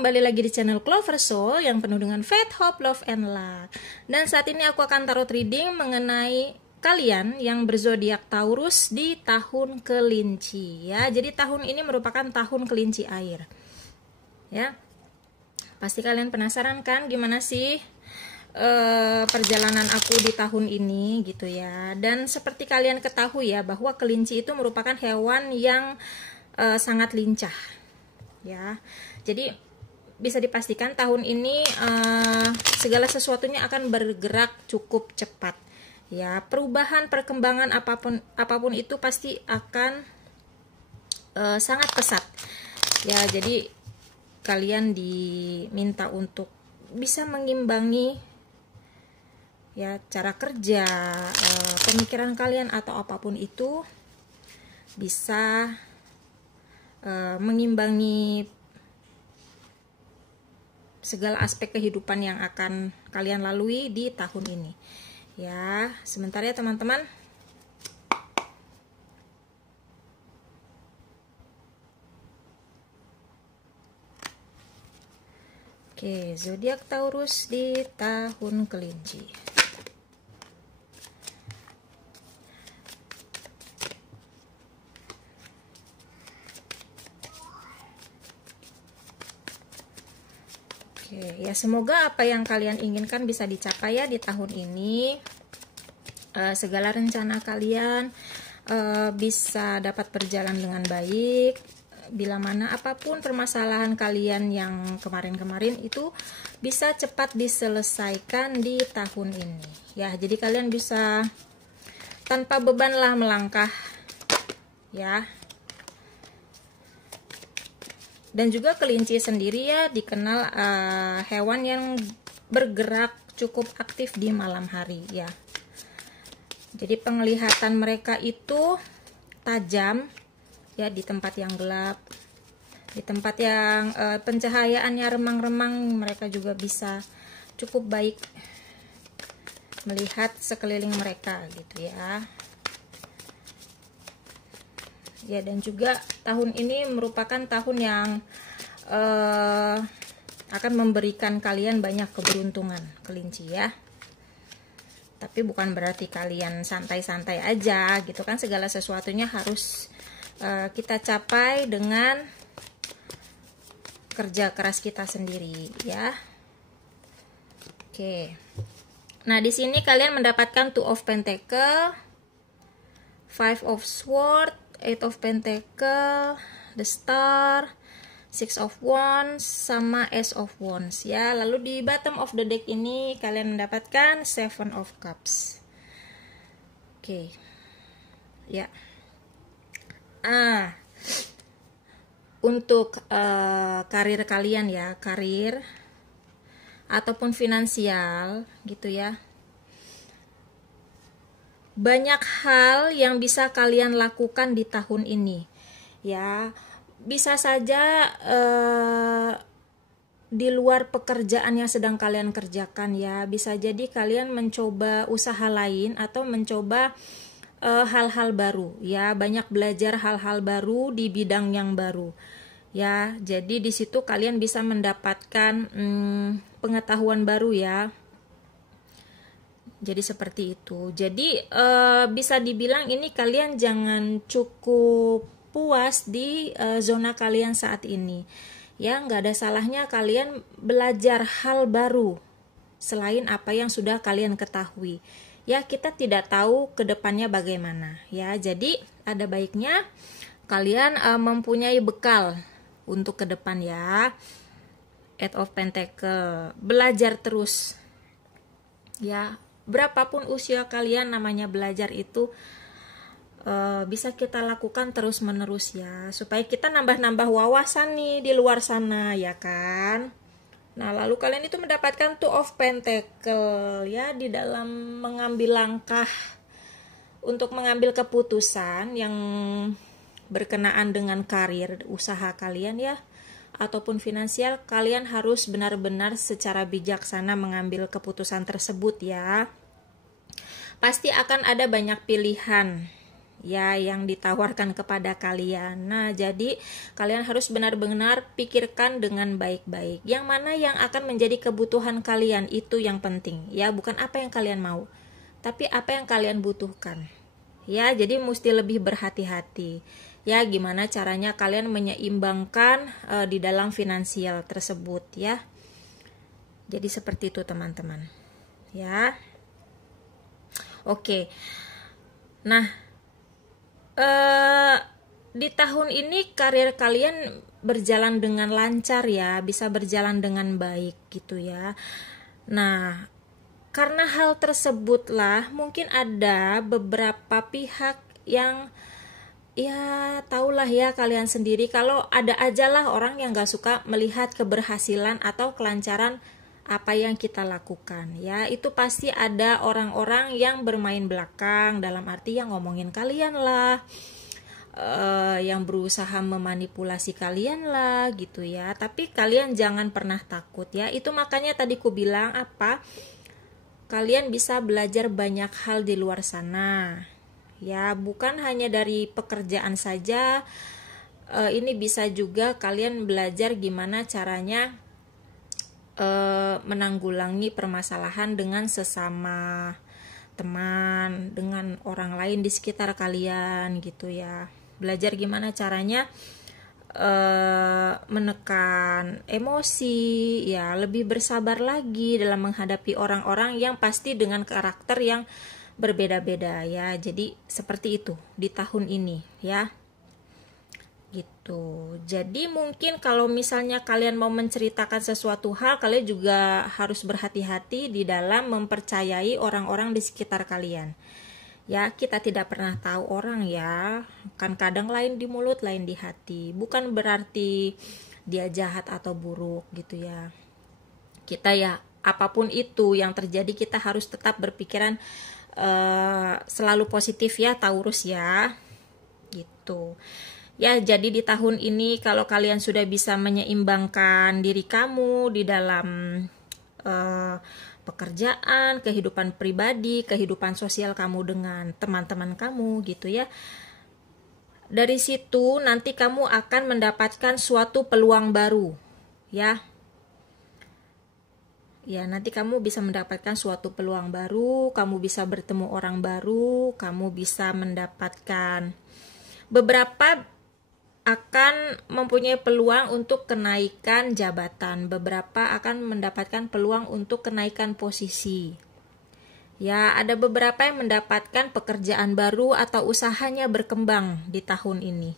kembali lagi di channel Clover Soul yang penuh dengan faith, hope, love, and luck. Dan saat ini aku akan tarot reading mengenai kalian yang berzodiak Taurus di tahun kelinci ya. Jadi tahun ini merupakan tahun kelinci air. Ya. Pasti kalian penasaran kan gimana sih perjalanan aku di tahun ini gitu ya. Dan seperti kalian ketahui ya bahwa kelinci itu merupakan hewan yang sangat lincah ya. Jadi bisa dipastikan tahun ini segala sesuatunya akan bergerak cukup cepat ya. Perubahan perkembangan apapun itu pasti akan sangat pesat ya. Jadi kalian diminta untuk bisa mengimbangi ya cara kerja, pemikiran kalian atau apapun itu bisa mengimbangi segala aspek kehidupan yang akan kalian lalui di tahun ini ya. Sebentar ya teman-teman. Oke, zodiak Taurus di tahun kelinci. Oke, ya semoga apa yang kalian inginkan bisa dicapai ya di tahun ini. Segala rencana kalian bisa dapat berjalan dengan baik. Bila mana apapun permasalahan kalian yang kemarin-kemarin itu bisa cepat diselesaikan di tahun ini. Ya, jadi kalian bisa tanpa beban lah melangkah ya. Dan juga kelinci sendiri ya dikenal hewan yang bergerak cukup aktif di malam hari ya. Jadi penglihatan mereka itu tajam ya di tempat yang gelap, di tempat yang pencahayaannya remang-remang, mereka juga bisa cukup baik melihat sekeliling mereka gitu ya. Ya, dan juga tahun ini merupakan tahun yang akan memberikan kalian banyak keberuntungan kelinci ya. Tapi bukan berarti kalian santai-santai aja gitu kan. Segala sesuatunya harus kita capai dengan kerja keras kita sendiri ya. Oke. Nah, di sini kalian mendapatkan Two of Pentacle, Five of Swords, Eight of Pentacle, The Star, Six of Wands, sama Ace of Wands ya. Lalu di bottom of the deck ini kalian mendapatkan Seven of Cups. Oke. Ya. Untuk karir kalian ya, karir ataupun finansial gitu ya. Banyak hal yang bisa kalian lakukan di tahun ini ya. Bisa saja di luar pekerjaan yang sedang kalian kerjakan ya. Bisa jadi kalian mencoba usaha lain atau mencoba hal-hal baru ya. Banyak belajar hal-hal baru di bidang yang baru ya. Jadi di situ kalian bisa mendapatkan pengetahuan baru ya. Jadi seperti itu. Jadi bisa dibilang ini kalian jangan cukup puas di zona kalian saat ini ya. Nggak ada salahnya kalian belajar hal baru selain apa yang sudah kalian ketahui ya. Kita tidak tahu kedepannya bagaimana ya. Jadi ada baiknya kalian mempunyai bekal untuk ke depan ya. Eight of Pentacle, belajar terus ya. Berapapun usia kalian, namanya belajar itu bisa kita lakukan terus menerus ya, supaya kita nambah-nambah wawasan nih di luar sana ya kan. Nah, lalu kalian itu mendapatkan Two of Pentacle ya, di dalam mengambil langkah untuk mengambil keputusan yang berkenaan dengan karir, usaha kalian ya, ataupun finansial. Kalian harus benar-benar secara bijaksana mengambil keputusan tersebut ya. Pasti akan ada banyak pilihan ya yang ditawarkan kepada kalian. Nah, jadi kalian harus benar-benar pikirkan dengan baik-baik. Yang mana yang akan menjadi kebutuhan kalian, itu yang penting. Ya, bukan apa yang kalian mau, tapi apa yang kalian butuhkan. Ya, jadi mesti lebih berhati-hati. Ya, gimana caranya kalian menyeimbangkan di dalam finansial tersebut ya. Jadi seperti itu teman-teman. Ya. Oke. Nah, di tahun ini karir kalian berjalan dengan lancar ya, bisa berjalan dengan baik gitu ya. Nah, karena hal tersebutlah mungkin ada beberapa pihak yang ya tahulah ya kalian sendiri, kalau ada ajalah orang yang gak suka melihat keberhasilan atau kelancaran apa yang kita lakukan ya. Itu pasti ada orang-orang yang bermain belakang, dalam arti yang ngomongin kalian lah, yang berusaha memanipulasi kalian lah gitu ya. Tapi kalian jangan pernah takut ya. Itu makanya tadi ku bilang apa, kalian bisa belajar banyak hal di luar sana ya, bukan hanya dari pekerjaan saja. Ini bisa juga kalian belajar gimana caranya menanggulangi permasalahan dengan sesama teman, dengan orang lain di sekitar kalian gitu ya. Belajar gimana caranya menekan emosi ya, lebih bersabar lagi dalam menghadapi orang-orang yang pasti dengan karakter yang berbeda-beda ya. Jadi seperti itu di tahun ini ya. Gitu. Jadi mungkin kalau misalnya kalian mau menceritakan sesuatu hal, kalian juga harus berhati-hati di dalam mempercayai orang-orang di sekitar kalian. Ya, kita tidak pernah tahu orang ya. Kan kadang lain di mulut, lain di hati. Bukan berarti dia jahat atau buruk gitu ya. Kita ya, apapun itu yang terjadi, kita harus tetap berpikiran selalu positif ya, Taurus ya. Gitu. Ya, jadi di tahun ini kalau kalian sudah bisa menyeimbangkan diri kamu di dalam pekerjaan, kehidupan pribadi, kehidupan sosial kamu dengan teman-teman kamu gitu ya. Dari situ nanti kamu akan mendapatkan suatu peluang baru ya. Ya, nanti kamu bisa mendapatkan suatu peluang baru, kamu bisa bertemu orang baru, kamu bisa mendapatkan beberapa akan mempunyai peluang untuk kenaikan jabatan, beberapa akan mendapatkan peluang untuk kenaikan posisi. Ya, ada beberapa yang mendapatkan pekerjaan baru atau usahanya berkembang di tahun ini.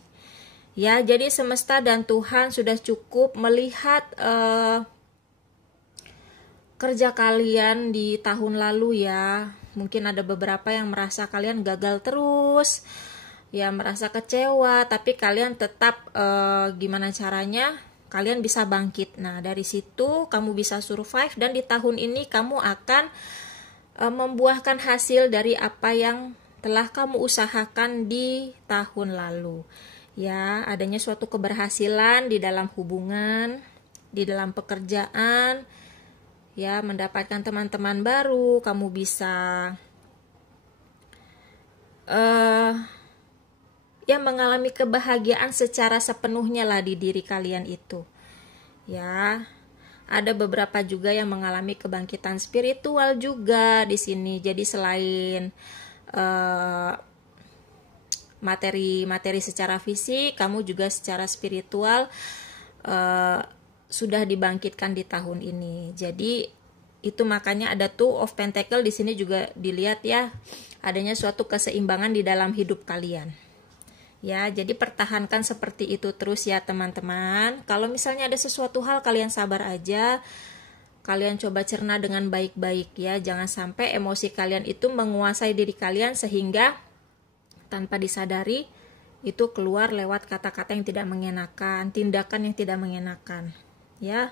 Ya, jadi semesta dan Tuhan sudah cukup melihat kerja kalian di tahun lalu ya. Mungkin ada beberapa yang merasa kalian gagal terus, ya merasa kecewa, tapi kalian tetap gimana caranya kalian bisa bangkit. Nah, dari situ kamu bisa survive, dan di tahun ini kamu akan membuahkan hasil dari apa yang telah kamu usahakan di tahun lalu. Ya, adanya suatu keberhasilan di dalam hubungan, di dalam pekerjaan, ya mendapatkan teman-teman baru, kamu bisa ya mengalami kebahagiaan secara sepenuhnya lah di diri kalian itu. Ya, ada beberapa juga yang mengalami kebangkitan spiritual juga di sini. Jadi selain materi secara fisik, kamu juga secara spiritual sudah dibangkitkan di tahun ini. Jadi itu makanya ada Two of Pentacle di sini juga dilihat ya, adanya suatu keseimbangan di dalam hidup kalian. Ya, jadi pertahankan seperti itu terus ya teman-teman. Kalau misalnya ada sesuatu hal, kalian sabar aja. Kalian coba cerna dengan baik-baik ya. Jangan sampai emosi kalian itu menguasai diri kalian sehingga tanpa disadari itu keluar lewat kata-kata yang tidak mengenakan, tindakan yang tidak mengenakan. Ya.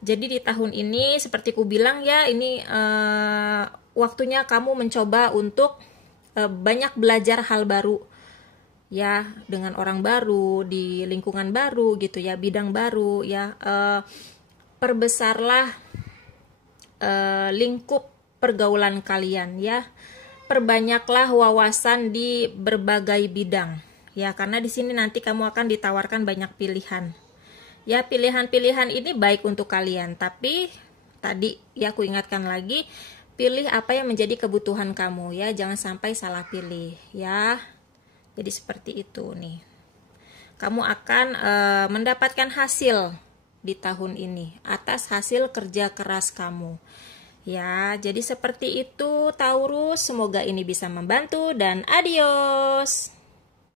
Jadi di tahun ini seperti ku bilang ya, ini waktunya kamu mencoba untuk banyak belajar hal baru. Ya, dengan orang baru, di lingkungan baru gitu ya, bidang baru ya. Perbesarlah lingkup pergaulan kalian ya. perbanyaklah wawasan di berbagai bidang. Ya, karena di sini nanti kamu akan ditawarkan banyak pilihan. Ya, pilihan-pilihan ini baik untuk kalian, tapi tadi ya aku ingatkan lagi, pilih apa yang menjadi kebutuhan kamu ya, jangan sampai salah pilih ya. Jadi seperti itu nih. Kamu akan mendapatkan hasil di tahun ini atas hasil kerja keras kamu. Ya, jadi seperti itu Taurus, semoga ini bisa membantu dan adios.